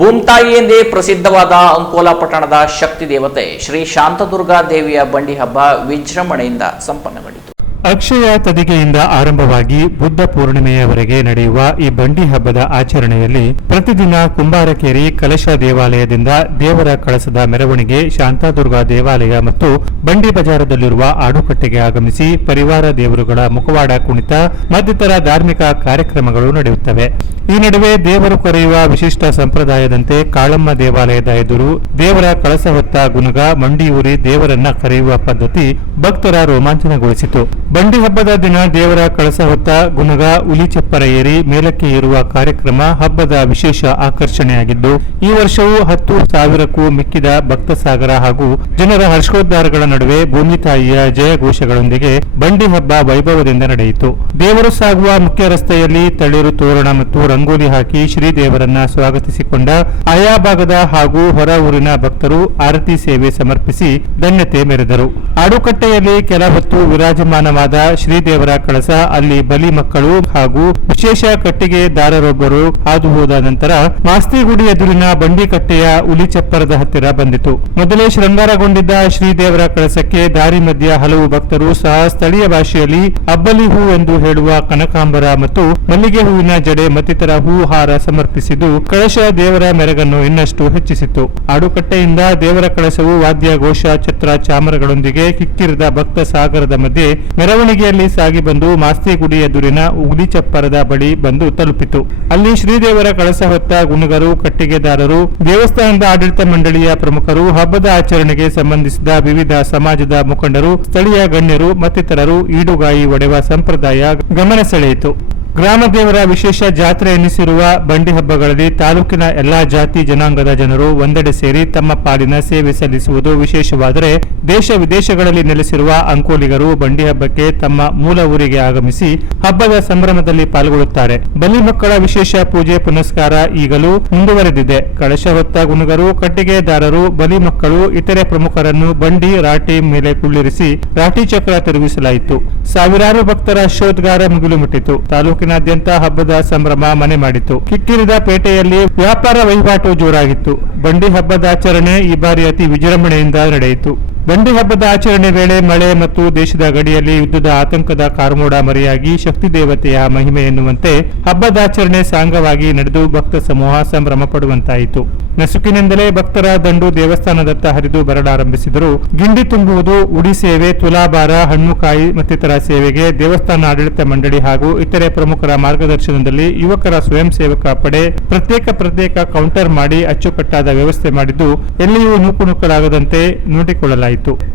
ಭೂಮ್ತಾಯಿ ಎಂದೇ ಪ್ರಸಿದ್ಧವಾದ ಅಂಕೋಲಾ ಪಟ್ಟಣದ ಶಕ್ತಿ ದೇವತೆ ಶ್ರೀ ಶಾಂತದುರ್ಗಾ ದೇವಿಯ ಬಂಡಿ ಹಬ್ಬ ವಿಜೃಂಭಣೆಯಿಂದ ಸಂಪನ್ನಗೊಂಡಿತು. ಅಕ್ಷಯ ತದಿಗೆಯಿಂದ ಆರಂಭವಾಗಿ ಬುದ್ಧ ಪೂರ್ಣಿಮೆಯವರೆಗೆ ನಡೆಯುವ ಈ ಬಂಡಿ ಹಬ್ಬದ ಆಚರಣೆಯಲ್ಲಿ ಪ್ರತಿದಿನ ಕುಂಬಾರಕೇರಿ ಕಲಶ ದೇವಾಲಯದಿಂದ ದೇವರ ಕಳಸದ ಮೆರವಣಿಗೆ ಶಾಂತಾದುರ್ಗಾ ದೇವಾಲಯ ಮತ್ತು ಬಂಡಿ ಬಜಾರದಲ್ಲಿರುವ ಆಡುಕಟ್ಟೆಗೆ ಆಗಮಿಸಿ ಪರಿವಾರ ದೇವರುಗಳ ಮುಖವಾಡ ಕುಣಿತ ಮತ್ತಿತರ ಧಾರ್ಮಿಕ ಕಾರ್ಯಕ್ರಮಗಳು ನಡೆಯುತ್ತವೆ. ಈ ನಡುವೆ ದೇವರು ಕರೆಯುವ ವಿಶಿಷ್ಟ ಸಂಪ್ರದಾಯದಂತೆ ಕಾಳಮ್ಮ ದೇವಾಲಯದ ಎದುರು ದೇವರ ಕಳಸ ಹೊತ್ತ ಗುನುಗ ಮಂಡಿ ಊರಿ ದೇವರನ್ನ ಕರೆಯುವ ಪದ್ಧತಿ ಭಕ್ತರ ರೋಮಾಂಚನಗೊಳಿಸಿತು. ಬಂಡಿ ಹಬ್ಬದ ದಿನ ದೇವರ ಕಳಸ ಹೊತ್ತ ಗುನುಗ ಹುಲಿ ಚಪ್ಪರ ಏರಿ ಮೇಲಕ್ಕೆ ಏರುವ ಕಾರ್ಯಕ್ರಮ ಹಬ್ಬದ ವಿಶೇಷ ಆಕರ್ಷಣೆಯಾಗಿದ್ದು, ಈ ವರ್ಷವೂ 10,000ಕ್ಕೂ ಮಿಕ್ಕಿದ ಭಕ್ತ ಸಾಗರ ಹಾಗೂ ಜನರ ಹರ್ಷೋದ್ಗಾರಗಳ ನಡುವೆ ಭೂಮಿ ತಾಯಿಯ ಜಯಘೋಷಗಳೊಂದಿಗೆ ಬಂಡಿ ಹಬ್ಬ ವೈಭವದಿಂದ ನಡೆಯಿತು. ದೇವರು ಸಾಗುವ ಮುಖ್ಯ ರಸ್ತೆಯಲ್ಲಿ ತಳಿರು ತೋರಣ ಮತ್ತು ರಂಗೋಲಿ ಹಾಕಿ ಶ್ರೀದೇವರನ್ನ ಸ್ವಾಗತಿಸಿಕೊಂಡ ಆಯಾ ಭಾಗದ ಹಾಗೂ ಹೊರ ಊರಿನ ಭಕ್ತರು ಆರತಿ ಸೇವೆ ಸಮರ್ಪಿಸಿ ಧನ್ಯತೆ ಮೆರೆದರು. ಆಡುಕಟ್ಟೆಯಲ್ಲಿ ಕೆಲ ಹೊತ್ತು ವಿರಾಜಮಾನವಾದ ಶ್ರೀದೇವರ ಕಳಸ ಅಲ್ಲಿ ಬಲಿ ಮಕ್ಕಳು ಹಾಗೂ ವಿಶೇಷ ಕಟ್ಟಿಗೆದಾರರೊಬ್ಬರು ಹಾದು ಹೋದ ನಂತರ ಮಾಸ್ತಿಗುಡಿ ಎದುರಿನ ಬಂಡಿ ಕಟ್ಟೆಯ ಹುಲಿ ಚಪ್ಪರದ ಹತ್ತಿರ ಬಂದಿತು. ಮೊದಲೇ ಶೃಂಗಾರಗೊಂಡಿದ್ದ ಶ್ರೀದೇವರ ಕಳಸಕ್ಕೆ ದಾರಿ ಮಧ್ಯ ಹಲವು ಭಕ್ತರು ಸಹ ಸ್ಥಳೀಯ ಭಾಷೆಯಲ್ಲಿ ಅಬ್ಬಲಿ ಹೂ ಎಂದು ಹೇಳುವ ಕನಕಾಂಬರ ಮತ್ತು ಮಲ್ಲಿಗೆ ಹೂವಿನ ಜಡೆ ಮತ್ತಿತರ ಹೂ ಹಾರ ಸಮರ್ಪಿಸಿದ್ದು ಕಳಶ ದೇವರ ಮೆರಗನ್ನು ಇನ್ನಷ್ಟು ಹೆಚ್ಚಿಸಿತು. ಆಡುಕಟ್ಟೆಯಿಂದ ದೇವರ ಕಳಸವು ವಾದ್ಯ ಘೋಷ ಛತ್ರ ಚಾಮರಗಳೊಂದಿಗೆ ಕಿಕ್ಕಿರಿದ ಭಕ್ತ ಸಾಗರದ ಮಧ್ಯೆ ಮೆರವಣಿಗೆಯಲ್ಲಿ ಸಾಗಿ ಬಂದು ಮಾಸ್ತಿಗುಡಿ ಎದುರಿನ ಹುಲಿ ಚಪ್ಪರದ ಬಳಿ ಬಂದು ತಲುಪಿತು. ಅಲ್ಲಿ ಶ್ರೀದೇವರ ಕಳಸ ಹೊತ್ತ ಗುಣಗರು, ಕಟ್ಟಿಗೆದಾರರು, ದೇವಸ್ಥಾನದ ಆಡಳಿತ ಮಂಡಳಿಯ ಪ್ರಮುಖರು, ಹಬ್ಬದ ಆಚರಣೆಗೆ ಸಂಬಂಧಿಸಿದ ವಿವಿಧ ಸಮಾಜದ ಮುಖಂಡರು, ಸ್ಥಳೀಯ ಗಣ್ಯರು ಮತ್ತಿತರರು ಈಡುಗಾಯಿ ಒಡೆವ ಸಂಪ್ರದಾಯ ಗಮನ ಸೆಳೆಯಿತು. ಗ್ರಾಮ ದೇವರ ವಿಶೇಷ ಜಾತ್ರೆ ಎನ್ನಿಸಿರುವ ಬಂಡಿ ಹಬ್ಬಗಳಲ್ಲಿ ತಾಲೂಕಿನ ಎಲ್ಲಾ ಜಾತಿ ಜನಾಂಗದ ಜನರು ಒಂದೆಡೆ ಸೇರಿ ತಮ್ಮ ಪಾಲಿನ ಸೇವೆ ಸಲ್ಲಿಸುವುದು ವಿಶೇಷವಾದರೆ, ದೇಶ ವಿದೇಶಗಳಲ್ಲಿ ನೆಲೆಸಿರುವ ಅಂಕೋಲಿಗರು ಬಂಡಿ ಹಬ್ಬಕ್ಕೆ ತಮ್ಮ ಮೂಲ ಊರಿಗೆ ಆಗಮಿಸಿ ಹಬ್ಬದ ಸಂಭ್ರಮದಲ್ಲಿ ಪಾಲ್ಗೊಳ್ಳುತ್ತಾರೆ. ಬಲಿ ಮಕ್ಕಳ ವಿಶೇಷ ಪೂಜೆ ಪುನಸ್ಕಾರ ಈಗಲೂ ಮುಂದುವರೆದಿದೆ. ಕಳಶ ಹೊತ್ತ ಗುಣಗರು, ಕಟ್ಟಿಗೆದಾರರು, ಬಲಿ ಮಕ್ಕಳು ಇತರೆ ಪ್ರಮುಖರನ್ನು ಬಂಡಿ ರಾಟಿ ಮೇಲೆ ಕುಳ್ಳಿರಿಸಿ ರಾಟಿ ಚಕ್ರ ತಿರುಗಿಸಲಾಯಿತು. ಸಾವಿರಾರು ಭಕ್ತರ ಶೋದ್ಗಾರ ಮುಗಿಲು ಮುಟ್ಟಿತು. ತಾಲೂಕಿನಾದ್ಯಂತ ಹಬ್ಬದ ಸಂಭ್ರಮ ಮನೆ ಮಾಡಿತು. ಕಿಕ್ಕಿರಿದ ಪೇಟೆಯಲ್ಲಿ ವ್ಯಾಪಾರ ವಹಿವಾಟು ಜೋರಾಗಿತ್ತು. ಬಂಡಿ ಹಬ್ಬದಾಚರಣೆ ಈ ಬಾರಿ ಅತಿ ವಿಜೃಂಭಣೆಯಿಂದ ನಡೆಯಿತು. ಬಂಡಿ ಹಬ್ಬದ ಆಚರಣೆ ವೇಳೆ ಮಳೆ ಮತ್ತು ದೇಶದ ಗಡಿಯಲ್ಲಿ ಯುದ್ಧದ ಆತಂಕದ ಕಾರ್ಮೋಡ ಮರೆಯಾಗಿ ಶಕ್ತಿ ದೇವತೆಯ ಮಹಿಮೆ ಎನ್ನುವಂತೆ ಹಬ್ಬದಾಚರಣೆ ಸಾಂಗವಾಗಿ ನಡೆದು ಭಕ್ತ ಸಮೂಹ ಸಂಭ್ರಮ ಪಡುವಂತಾಯಿತು. ನಸುಕಿನಿಂದಲೇ ಭಕ್ತರ ದಂಡು ದೇವಸ್ಥಾನದತ್ತ ಹರಿದು ಬರಲಾರಂಭಿಸಿದರು. ಗಿಂಡಿ ತುಂಬುವುದು, ಉಡಿ ಸೇವೆ, ತುಲಾಭಾರ, ಹಣ್ಣುಕಾಯಿ ಮತ್ತಿತರ ಸೇವೆಗೆ ದೇವಸ್ಥಾನ ಆಡಳಿತ ಮಂಡಳಿ ಹಾಗೂ ಇತರೆ ಪ್ರಮುಖರ ಮಾರ್ಗದರ್ಶನದಲ್ಲಿ ಯುವಕರ ಸ್ವಯಂ ಸೇವಕ ಪಡೆ ಪ್ರತ್ಯೇಕ ಕೌಂಟರ್ ಮಾಡಿ ಅಚ್ಚುಕಟ್ಟಾದ ವ್ಯವಸ್ಥೆ ಮಾಡಿದ್ದು ಎಲ್ಲಿಯೂ ನೂಕುನುಗ್ಗಲಾಗದಂತೆ ನೋಡಿಕೊಳ್ಳಲಾಯಿತು.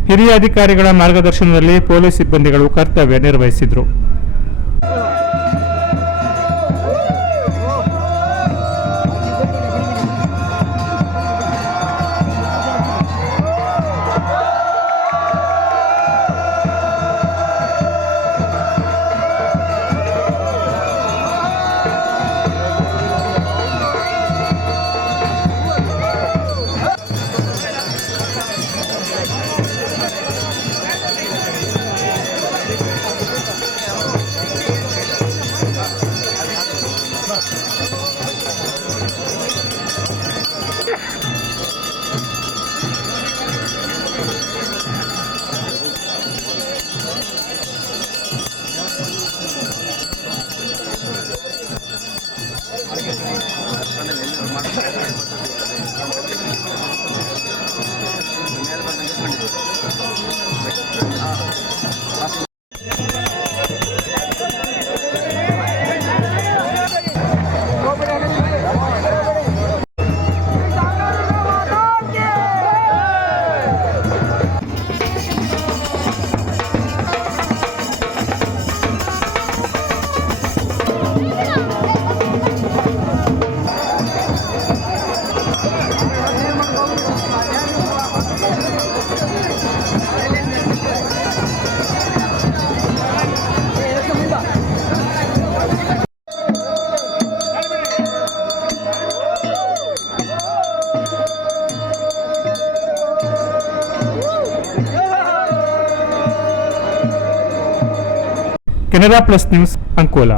ಹಿರಿಯ ಅಧಿಕಾರಿಗಳ ಮಾರ್ಗದರ್ಶನದಲ್ಲಿ ಪೊಲೀಸ್ ಸಿಬ್ಬಂದಿಗಳು ಕರ್ತವ್ಯ ನಿರ್ವಹಿಸಿದರು. Canara plus news Ankola.